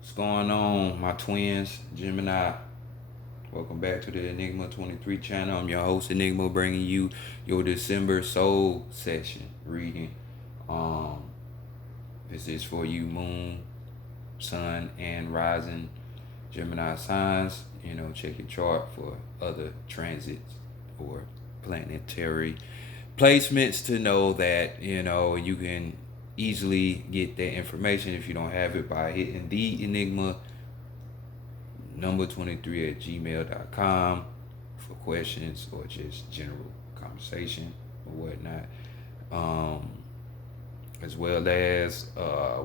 What's going on, my twins, Gemini? Welcome back to the Enigma 23 channel. I'm your host, Enigma, bringing you your December soul session reading. Um, this is for you, Moon, Sun, and Rising Gemini signs. Check your chart for other transits or planetary placements to know that you can easily get that information if you don't have it by hitting the Enigma number 23 at gmail.com for questions or just general conversation or whatnot. As well as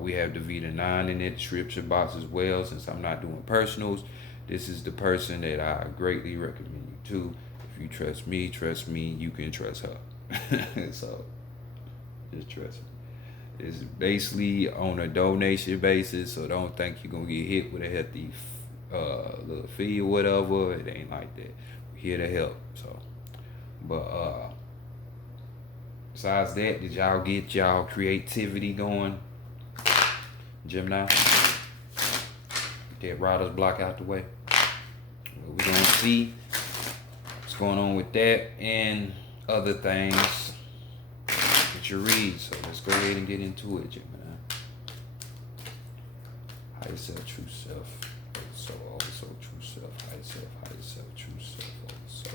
we have the Vita 9 in the description box as well. Since I'm not doing personals, this is the person that I greatly recommend you to. If you trust me, you can trust her. So just trust me. It's basically on a donation basis, so don't think you're gonna get hit with a hefty little fee or whatever. It ain't like that. We're here to help. So, but besides that, did y'all get y'all creativity going, Gemini? Get writer's block out the way. We're gonna see what's going on with that and other things that you read. So let's go ahead and get into it, Gemini. High self, true self. Also true self, high self, true self,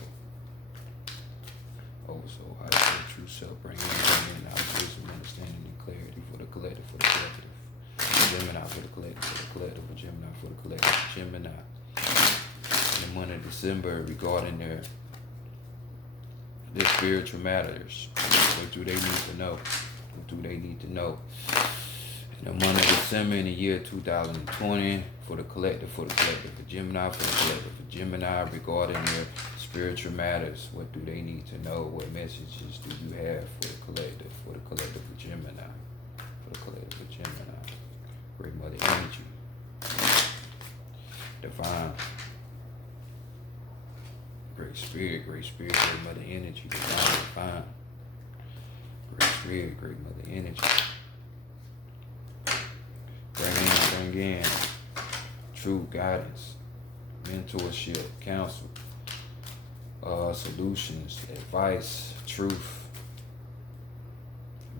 also high self, true self, bringing in knowledge, wisdom, understanding, and clarity for the collective, for the collective. Gemini for the collective, for Gemini, for the collective, Gemini. In the month of December, regarding their spiritual matters, what do they need to know? What do they need to know? In the month of December in the year 2020, for the collective, for Gemini, for the collective, for Gemini, regarding their spiritual matters, what do they need to know? What messages do you have for the collective, for Gemini, for the collective, for Gemini? Great Mother Energy, Divine, Great Spirit, Great Mother Energy, Divine, Great Spirit, Great Mother Energy. Bring in true guidance, mentorship, counsel, solutions, advice, truth,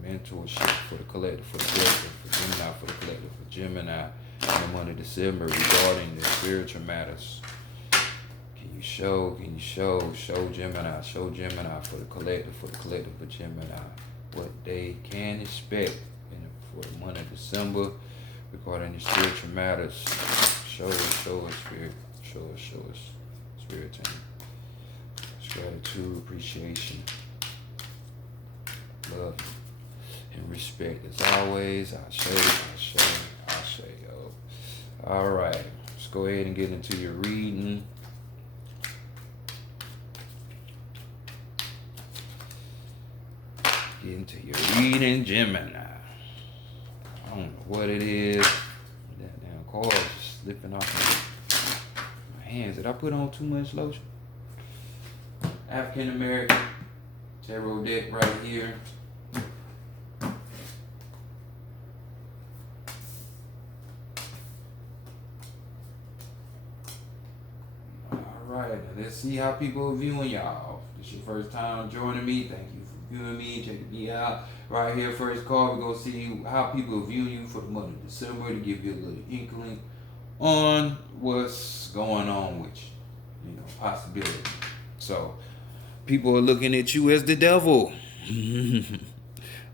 mentorship for the collective, for Gemini, for the collective, for Gemini, in the month of December regarding the spiritual matters. Can you show Gemini, for the collective, for Gemini, what they can expect for the month of December regarding the spiritual matters. Show us, Spirit. Show us, Spirit team. Gratitude, appreciation, love, and respect. As always, I say, yo. All right, let's go ahead and get into your reading. Get into your reading, Gemini. I don't know what it is. That damn card is slipping off my hands. Did I put on too much lotion? African American tarot deck right here. Alright, let's see how people are viewing y'all. If this is your first time joining me, thank you for viewing me, checking me out. Right here, first card, we're going to see how people are viewing you for the month of December to give you a little inkling on what's going on with you. Possibility. So, people are looking at you as the devil.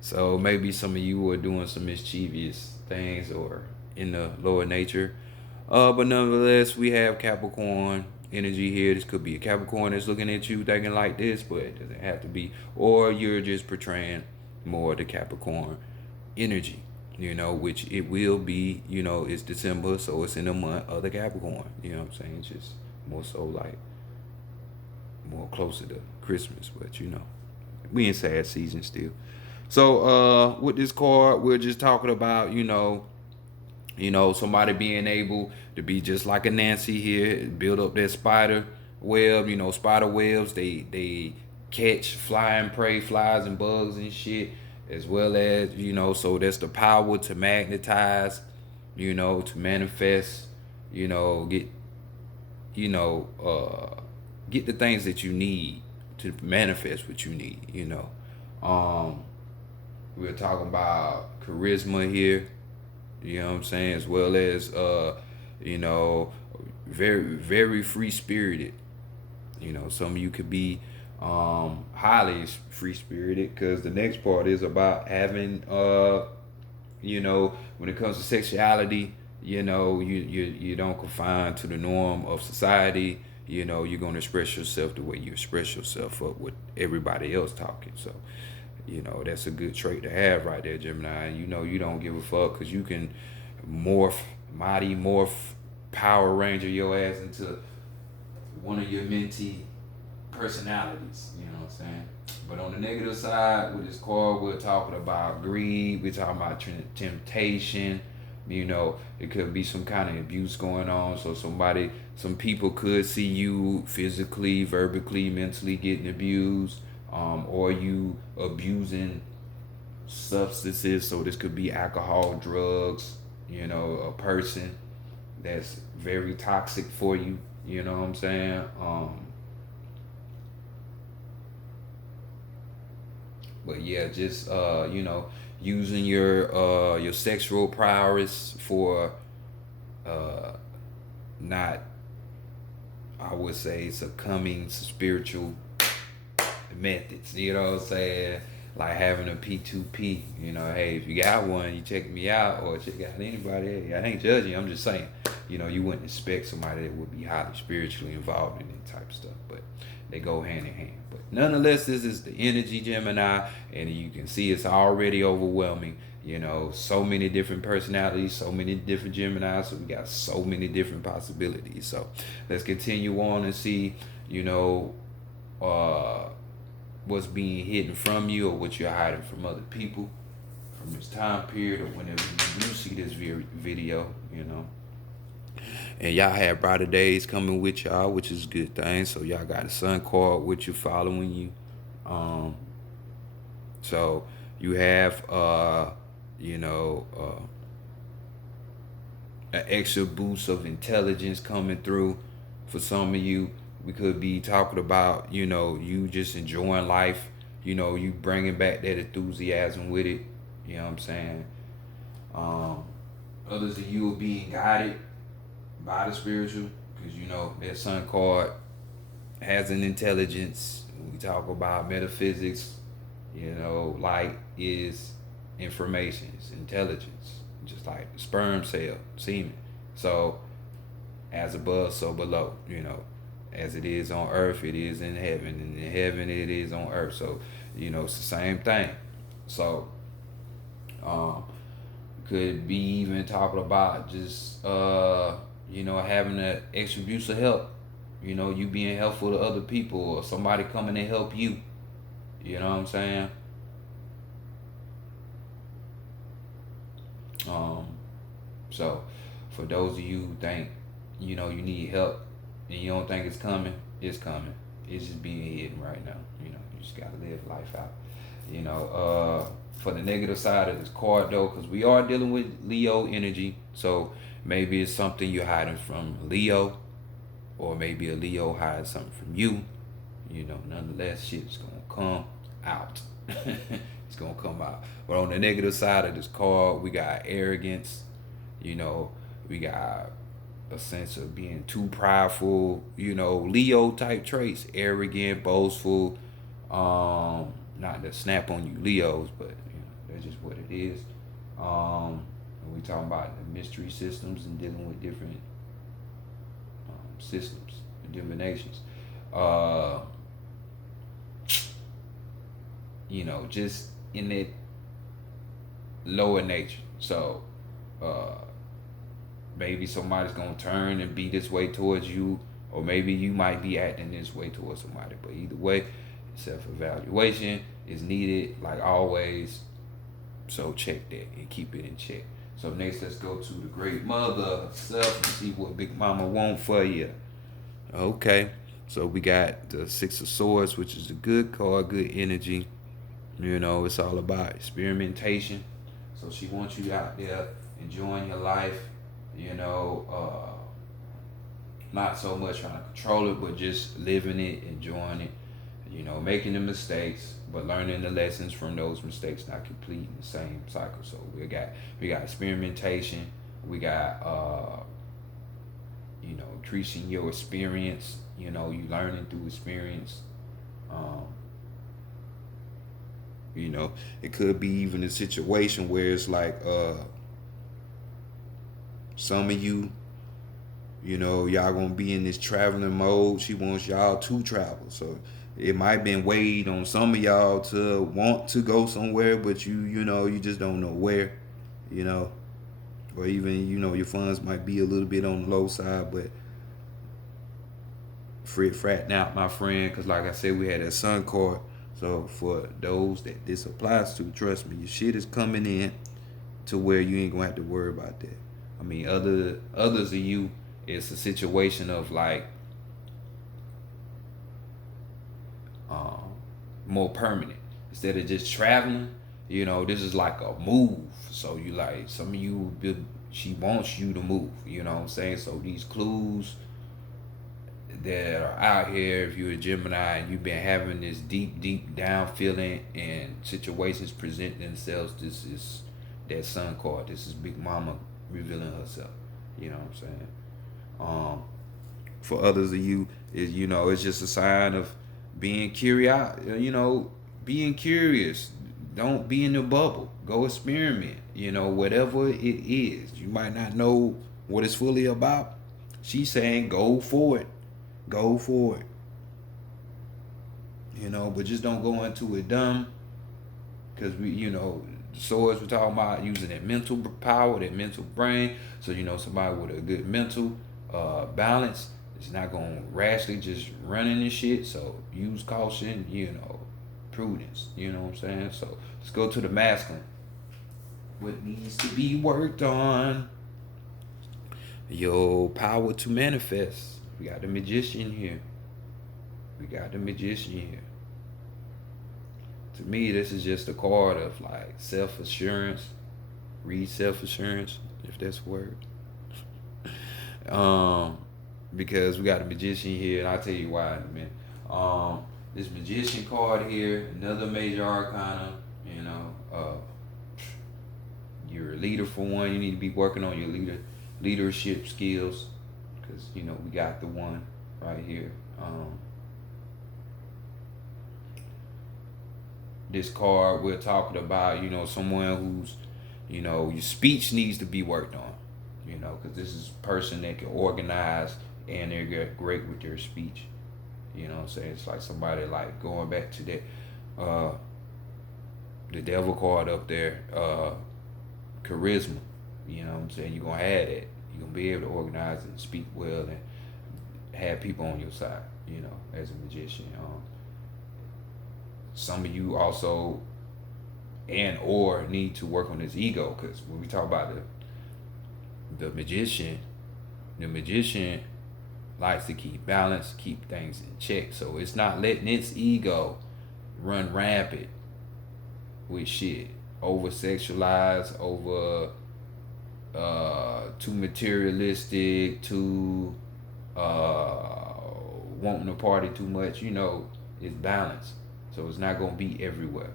So maybe some of you are doing some mischievous things or in the lower nature. But nonetheless, we have Capricorn energy here. This could be a Capricorn that's looking at you thinking like this, but it doesn't have to be. Or you're just portraying more the Capricorn energy, which it will be, it's December, so it's in the month of the Capricorn. You know what I'm saying? It's just more so like more closer to Christmas, but we in sad season still. So with this card, we're just talking about, somebody being able to be just like a Nancy here, build up that spider web, spider webs, they catch flying prey, flies and bugs and shit, as well as, so that's the power to magnetize to manifest, get, you know, get the things that you need to manifest what you need, Um, we're talking about charisma here, you know what I'm saying, as well as you know, very, very free spirited. Some of you could be highly free spirited, because the next part is about having when it comes to sexuality, you don't confine to the norm of society. You're gonna express yourself the way you express yourself up with everybody else talking. So, that's a good trait to have right there, Gemini. And you don't give a fuck, because you can morph, mighty morph, Power Ranger your ass into one of your mentee personalities. You know what I'm saying? But on the negative side, with this card, we're talking about greed. We're talking about temptation. It could be some kind of abuse going on. So some people could see you physically, verbally, mentally getting abused, or you abusing substances. So this could be alcohol, drugs. A person that's very toxic for you. You know what I'm saying? But yeah, just using your sexual prowess for not, I would say, succumbing to spiritual methods. You know what I'm saying? Like having a P2P. Hey, if you got one, you check me out, or check out anybody. Hey, I ain't judging. I'm just saying. You wouldn't expect somebody that would be highly spiritually involved in that type of stuff, but they go hand in hand. But nonetheless, this is the energy, Gemini, and you can see it's already overwhelming. So many different personalities, so many different Geminis, so we got so many different possibilities. So let's continue on and see, what's being hidden from you, or what you're hiding from other people from this time period, or whenever you do see this video. And y'all have brighter days coming with y'all, which is a good thing. So y'all got a sun card with you, following you. So you have an extra boost of intelligence coming through. For some of you, we could be talking about, you just enjoying life, you bringing back that enthusiasm with it. You know what I'm saying? Others of you are being guided by the spiritual, because that sun card has an intelligence. When we talk about metaphysics, light is information, it's intelligence, just like the sperm cell, semen. So as above, so below. As it is on earth, it is in heaven, and in heaven it is on earth. So it's the same thing. So could be even talking about just having an extra abuse of help. You being helpful to other people, or somebody coming to help you. You know what I'm saying? So for those of you who think, you need help, and you don't think it's coming, it's coming. It's just being hidden right now. You just gotta live life out. For the negative side of this card though, because we are dealing with Leo energy, so maybe it's something you're hiding from Leo, or maybe a Leo hides something from you. Nonetheless, shit's gonna come out. It's gonna come out. But on the negative side of this card, we got arrogance. We got a sense of being too prideful. Leo type traits: arrogant, boastful. Not to snap on you, Leos, but that's just what it is. We talking about the mystery systems and dealing with different systems and divinations. Just in that lower nature. So maybe somebody's gonna turn and be this way towards you, or maybe you might be acting this way towards somebody. But either way, self-evaluation is needed, like always. So check that and keep it in check. So next, let's go to the Great Mother herself and see what Big Mama want for you. Okay, so we got the Six of Swords, which is a good card, good energy. It's all about experimentation. So she wants you out there enjoying your life, not so much trying to control it, but just living it, enjoying it, making the mistakes, but learning the lessons from those mistakes, not completing the same cycle. So we got experimentation, we got increasing your experience, you learning through experience. Um, it could be even a situation where it's like some of you, y'all gonna be in this traveling mode. She wants y'all to travel. So it might been weighed on some of y'all to want to go somewhere, but you just don't know where, you know. Or even, your funds might be a little bit on the low side, but fretting out, my friend, because like I said, we had that sun card. So for those that this applies to, trust me, your shit is coming in to where you ain't gonna have to worry about that. I mean, others of you, it's a situation of like more permanent. Instead of just traveling, this is like a move. So you like some of you, she wants you to move. You know what I'm saying? So these clues that are out here, if you're a Gemini and you've been having this deep down feeling and situations present themselves, this is that sun card. This is Big Mama revealing herself. You know what I'm saying? For others of you, is it's just a sign of being curious. Being curious. Don't be in the bubble. Go experiment. Whatever it is, you might not know what it's fully about. She's saying go for it. Go for it. But just don't go into it dumb. Because the swords we're talking about using that mental power, that mental brain. So, somebody with a good mental balance is not going to rashly just run into shit. So use caution, prudence. You know what I'm saying? So let's go to the masculine. What needs to be worked on? Your power to manifest. We got the magician here. To me, this is just a card of like self-assurance. Read self-assurance, if that's a word. Because we got a magician here, and I'll tell you why in a minute. This magician card here, another major arcana, you're a leader for one. You need to be working on your leadership skills, because we got the one right here. This card we're talking about, someone who's, your speech needs to be worked on, because this is a person that can organize and they're great with their speech. You know what I'm saying? It's like somebody like going back to that, the devil card up there, charisma. You know what I'm saying? You're going to have that. You're going to be able to organize and speak well and have people on your side, as a magician. Some of you also or need to work on this ego, because when we talk about the magician likes to keep balance, keep things in check. So it's not letting its ego run rampant with shit, over sexualized, over too materialistic, too wanting to party too much. It's balance. So it's not gonna be everywhere.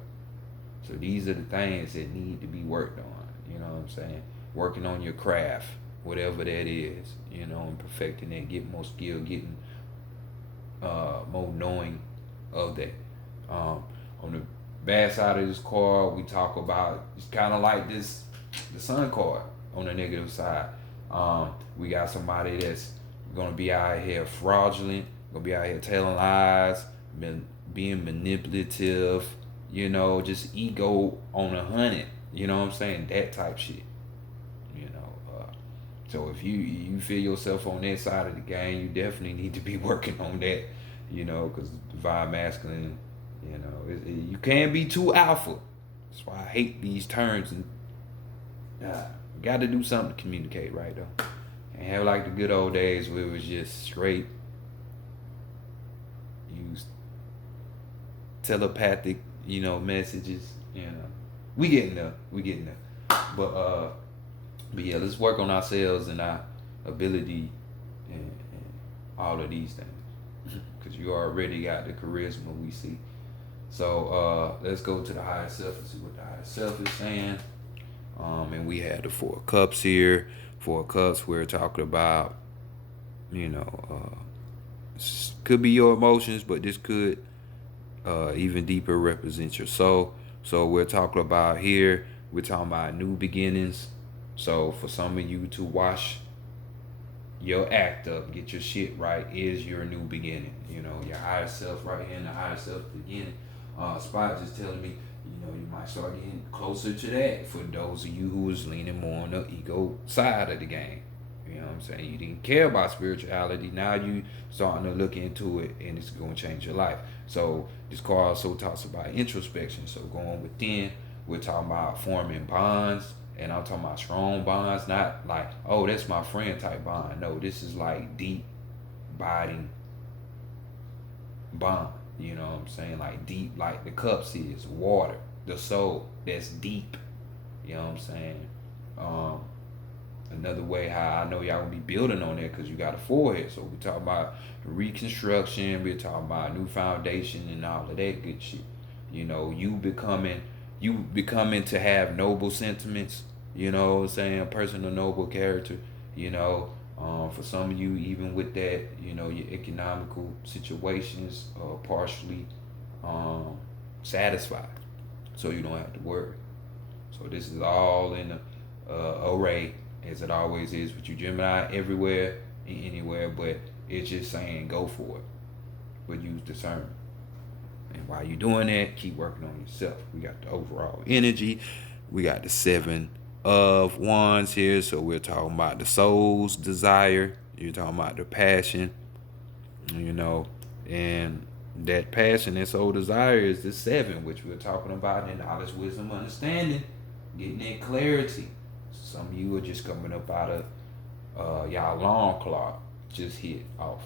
So these are the things that need to be worked on. You know what I'm saying? Working on your craft, whatever that is, and perfecting it, getting more skill, getting more knowing of that. On the bad side of this card, we talk about, it's kind of like the sun card on the negative side. We got somebody that's gonna be out here fraudulent, gonna be out here telling lies, being manipulative, just ego on 100. You know what I'm saying? That type shit. So if you feel yourself on that side of the game, you definitely need to be working on that, because divine masculine, you can't be too alpha. That's why I hate these terms. And got to do something to communicate, right, though. And have like the good old days where it was just straight, use telepathic, messages. We getting there. But But yeah, let's work on ourselves and our ability and all of these things. Because you already got the charisma we see. So let's go to the higher self and see what the higher self is saying. And we had the Four of Cups here. Four of Cups, we're talking about, you know, could be your emotions, but this could even deeper represent your soul. So we're talking about here, we're talking about new beginnings. So for some of you to wash your act up, get your shit right, is your new beginning. You know, your higher self right here in the higher self beginning. Spot just telling me, you know, you might start getting closer to that for those of you who is leaning more on the ego side of the game. You know what I'm saying? You didn't care about spirituality. Now you starting to look into it and it's going to change your life. So this card also talks about introspection. So going within, we're talking about forming bonds. And I'm talking about strong bonds, not like, oh, that's my friend type bond. No, this is like deep, abiding bond. You know what I'm saying? Like deep, like the cups is water, the soul. That's deep. You know what I'm saying? Another way how I know y'all gonna be building on that because you got a forehead. So we talk about reconstruction. We're talking about new foundation and all of that good shit. You know, you becoming to have noble sentiments. You know what I'm saying? A person of noble character. You know, for some of you, even with that, you know, your economical situations are partially satisfied, so you don't have to worry. So this is all in the array, as it always is with you, Gemini, everywhere and anywhere. But it's just saying go for it, but use discernment. And while you're doing that, keep working on yourself. We got the overall energy. We got the Seven of Wands here. So we're talking about the soul's desire. You're talking about the passion, you know, and that passion and soul desire is the seven, which we're talking about in knowledge, wisdom, understanding, getting that clarity. Some of you are just coming up out of y'all alarm clock just hit off.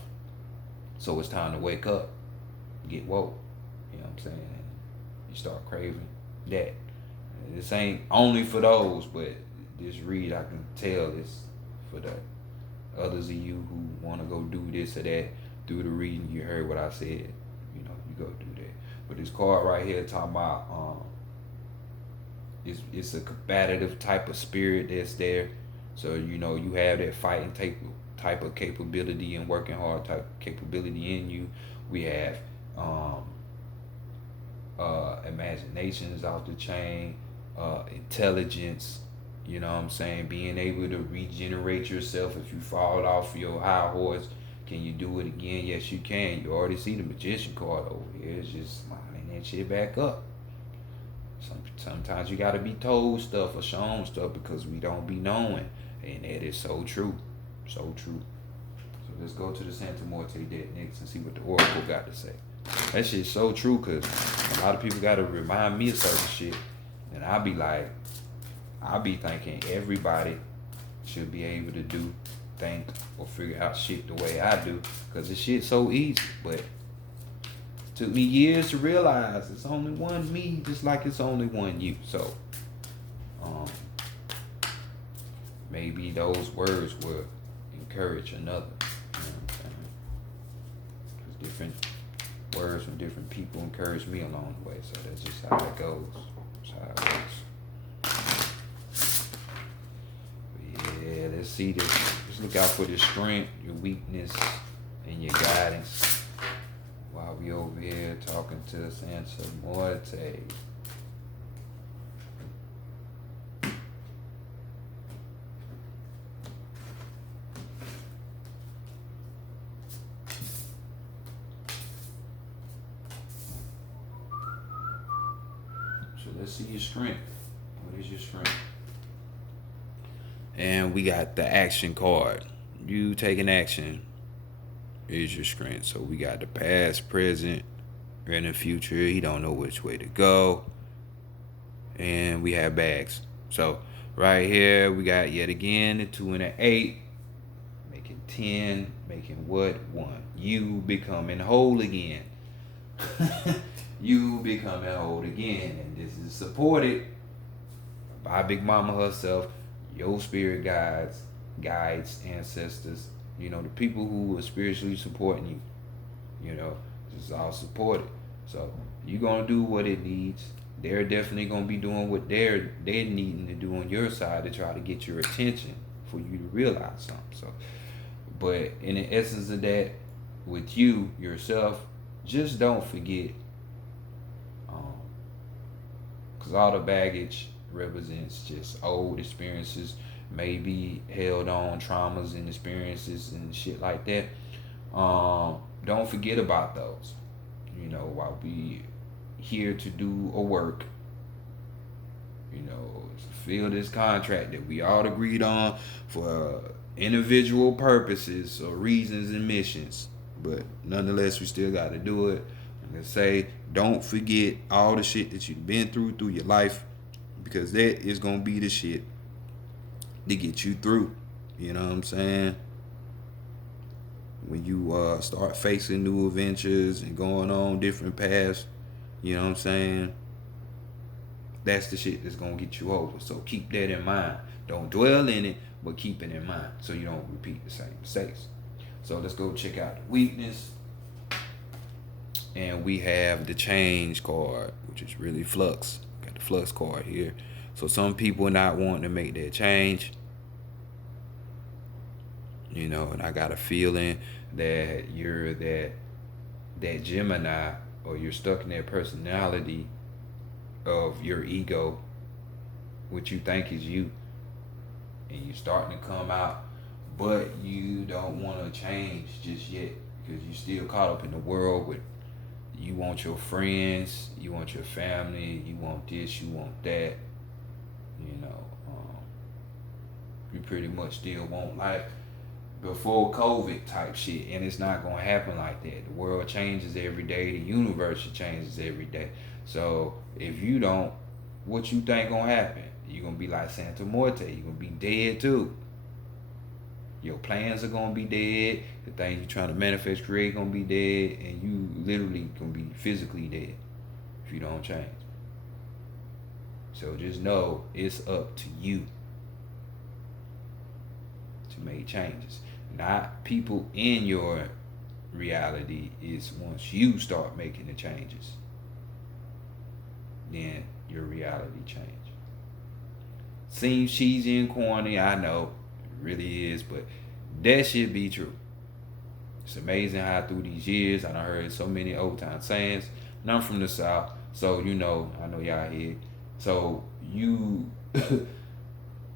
So it's time to wake up, get woke. You know what I'm saying? And you start craving that. This ain't only for those, but this read I can tell is for the others of you who want to go do this or that. Through the reading, you heard what I said. You know, you go do that. But this card right here talking about it's a combative type of spirit that's there. So you know you have that fighting type of capability and working hard type capability in you. We have imaginations off the chain, intelligence, you know what I'm saying, being able to regenerate yourself. If you fall off your high horse, can you do it again? Yes, you can. You already see the magician card over here. It's just lining that shit back up. Sometimes you got to be told stuff or shown stuff because we don't be knowing, and that is so true, so true. So let's go to the Santa Morte deck next and see what the Oracle got to say. That shit's so true because a lot of people got to remind me of certain shit, and I be thinking everybody should be able to do, think, or figure out shit the way I do because this shit's so easy. But took me years to realize it's only one me, just like it's only one you. So, maybe those words will encourage another. You know what I'm saying? Because different words from different people encourage me along the way. So that's just how it goes. That's how it works. But yeah, let's see this. Just look out for the strength, your weakness, and your guidance. While we over here talking to Santa Morte. So let's see your strength. What is your strength? And we got the action card. You taking action is your strength. So we got the past, present, and the future. He don't know which way to go. And we have bags. So right here we got yet again the 2 and the 8, making 10, making what? 1. You becoming whole again. You becoming whole again. And this is supported by Big Mama herself. your spirit guides, ancestors, you know, the people who are spiritually supporting you, you know, it's all supported. So you're gonna do what it needs. They're definitely gonna be doing what they're needing to do on your side to try to get your attention for you to realize something. So, but in the essence of that, with you yourself, just don't forget, because all the baggage represents just old experiences, maybe held on traumas and experiences and shit like that. Don't forget about those. You know, while we here to do a work, you know, fulfill this contract that we all agreed on for individual purposes or reasons and missions. But nonetheless, we still got to do it. I'm gonna say, don't forget all the shit that you've been through your life, because that is gonna be the shit to get you through. You know what I'm saying? When you start facing new adventures and going on different paths, you know what I'm saying? That's the shit that's gonna get you over. So keep that in mind. Don't dwell in it, but keep it in mind so you don't repeat the same mistakes. So let's go check out the weakness. And we have the change card, which is really flux. Got the flux card here. So some people not wanting to make that change. You know, and I got a feeling that you're that Gemini, or you're stuck in that personality of your ego, what you think is you, and you're starting to come out, but you don't want to change just yet because you're still caught up in the world with, you want your friends, you want your family, you want this, you want that, you know, you pretty much still want life before COVID type shit, and it's not gonna happen like that. The world changes every day, the universe changes every day. So if you don't, what you think gonna happen? You're gonna be like Santa Morte, you're gonna be dead too. Your plans are gonna be dead, the things you're trying to manifest, create gonna be dead, and you literally gonna be physically dead if you don't change. So just know it's up to you to make changes. Not people in your reality. Is once you start making the changes, then your reality change. Seems cheesy and corny, I know, it really is, but that should be true. It's amazing how through these years I done heard so many old time sayings. And I'm from the South, so you know, I know y'all here. So you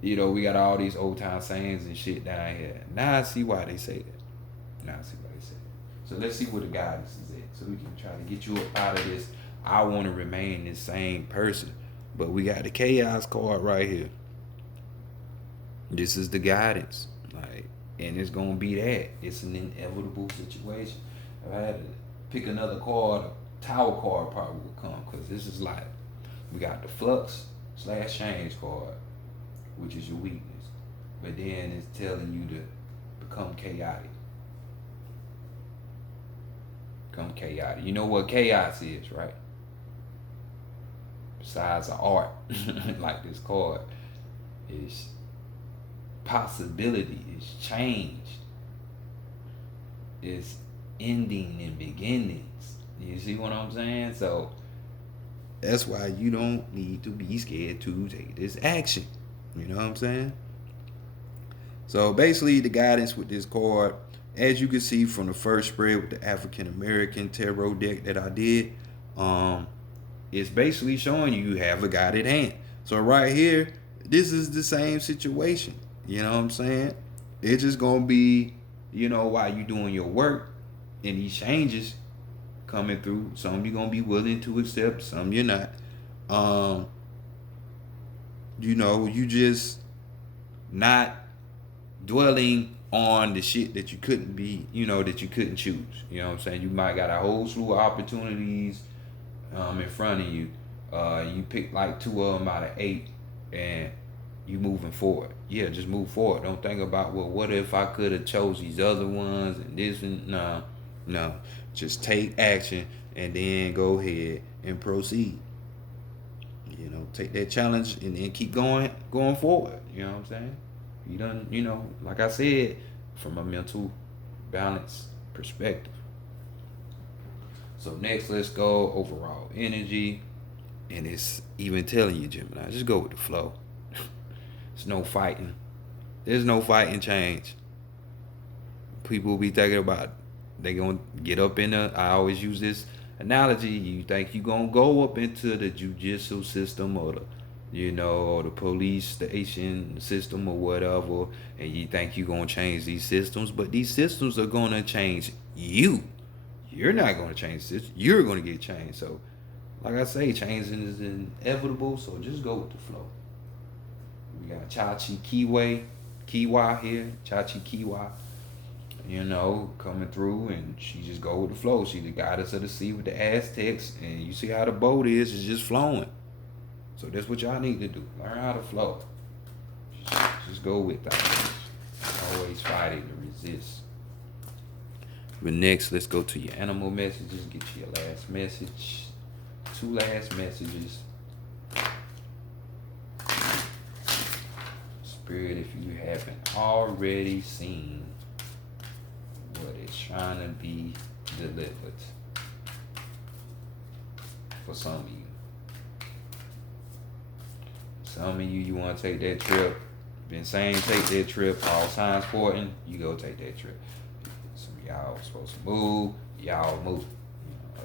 you know, we got all these old time sayings and shit down here. Now I see why they say that. So let's see where the guidance is at. So we can try to get you up out of this. I want to remain the same person. But we got the chaos card right here. This is the guidance. Like, and it's gonna be that. It's an inevitable situation. If I had to pick another card, a tower card probably would come, because this is like, we got the flux / change card, which is your weakness. But then it's telling you to become chaotic. Become chaotic. You know what chaos is, right? Besides the art, like this card, is possibility, is change, is ending and beginnings. You see what I'm saying? So that's why you don't need to be scared to take this action. You know what I'm saying? So basically the guidance with this card, as you can see from the first spread with the African American tarot deck that I did, it's basically showing you have a guided hand. So right here, this is the same situation. You know what I'm saying? It's just gonna be, you know, while you doing your work and these changes coming through, some you're gonna be willing to accept, some you're not. You know, you just not dwelling on the shit that you couldn't be, you know, that you couldn't choose. You know what I'm saying? You might got a whole slew of opportunities in front of you. You pick like 2 of them out of 8, and you moving forward. Yeah, just move forward. Don't think about, well, what if I could have chose these other ones and this and no. Just take action and then go ahead and proceed. take that challenge and then keep going forward. You know what I'm saying? You done, like I said, from a mental balance perspective. So next, let's go overall energy. And it's even telling you, Gemini, just go with the flow. There's no fighting. There's no fighting change. People will be thinking about they gonna get up in the. I always use this analogy. You think you gonna go up into the judicial system or or the police station system or whatever, and you think you gonna change these systems, but these systems are gonna change you. You're not gonna change this. You're gonna get changed. So, like I say, changing is inevitable. So just go with the flow. We got Chachi Kiwa here, Chachi Kiwa. Coming through, and she just go with the flow. She the goddess of the sea with the Aztecs, and you see how the boat is, it's just flowing. So that's what y'all need to do. Learn how to flow. Just go with that. Always fighting to resist. But next, let's go to your animal messages. Get you your last message. 2 last messages. Spirit, if you haven't already seen what is trying to be delivered for some of you. Some of you want to take that trip. Been saying take that trip. All signs pointing. You go take that trip. Some of y'all supposed to move. Y'all move.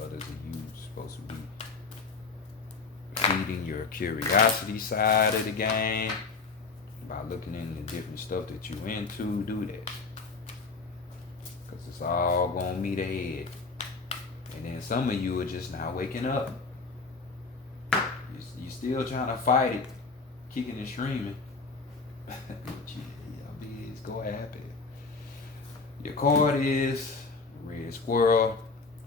Others of you supposed to be feeding your curiosity side of the game by looking into different stuff that you into. Do that. Because it's all going to meet ahead. And then some of you are just not waking up. You still trying to fight it, kicking and screaming. It's going to happen. Your card is Red Squirrel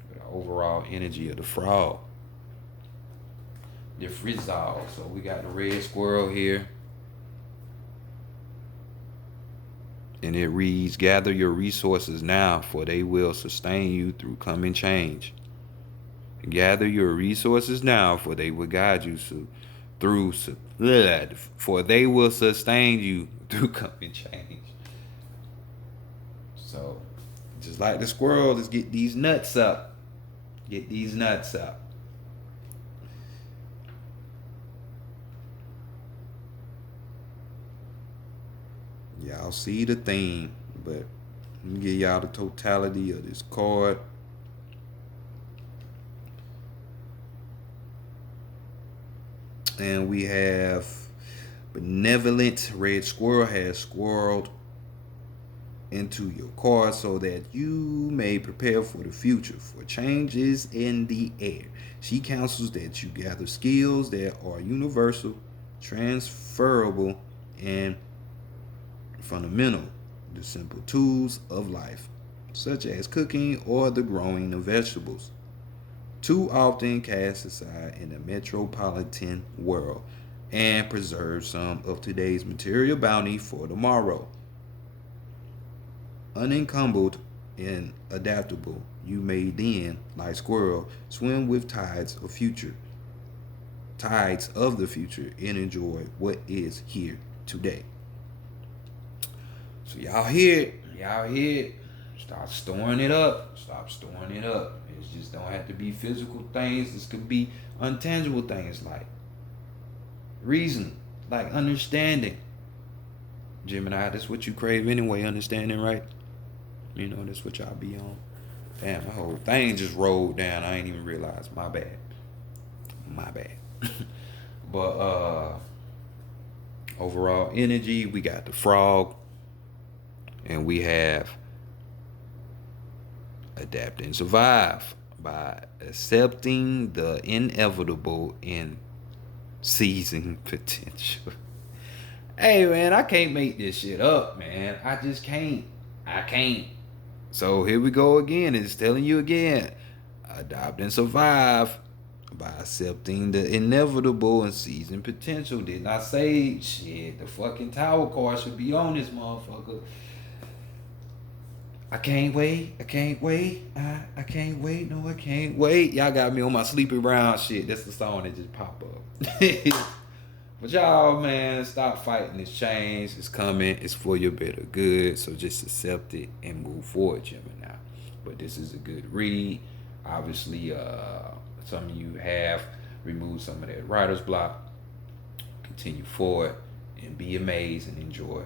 with the overall energy of the frog. The Frizzle. So we got the Red Squirrel here. And it reads, gather your resources now, for they will sustain you through coming change. Gather your resources now, for they will guide you for they will sustain you through coming change. So, just like the squirrel, let's get these nuts up. Get these nuts up. Y'all see the theme, but let me give y'all the totality of this card. And we have benevolent. Red Squirrel has squirreled into your card so that you may prepare for the future, for changes in the air. She counsels that you gather skills that are universal, transferable, and fundamental, the simple tools of life, such as cooking or the growing of vegetables, too often cast aside in the metropolitan world, and preserve some of today's material bounty for tomorrow. Unencumbered and adaptable, you may then, like squirrel, swim with tides of the future, and enjoy what is here today. So y'all hear it. Start storing it up. Stop storing it up. It just don't have to be physical things. This could be untangible things like reason, like understanding. Gemini, that's what you crave anyway, understanding, right? That's what y'all be on. Damn, the whole thing just rolled down. I ain't even realize. My bad. But overall energy, we got the frog. And we have adapt and survive by accepting the inevitable and seizing potential. Hey, man, I can't make this shit up, man. I just can't. I can't. So here we go again. It's telling you again. Adopt and survive by accepting the inevitable and seizing potential. Didn't I say, shit, the fucking tower card should be on this motherfucker? I can't wait. I can't wait. I can't wait. No, I can't wait. Y'all got me on my sleepy brown shit. That's the song that just pop up. But y'all, man, stop fighting this change. It's coming. It's for your better good. So just accept it and move forward, Gemini. But this is a good read. Obviously, some of you have removed some of that writer's block. Continue forward and be amazed and enjoy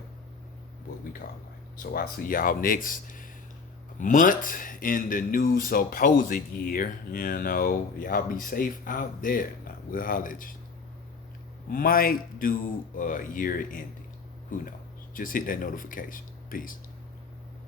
what we call life. So I'll see y'all next month in the new supposed year. Y'all be safe out there. Now, we'll holler at you. Might do a year ending. Who knows? Just hit that notification. Peace.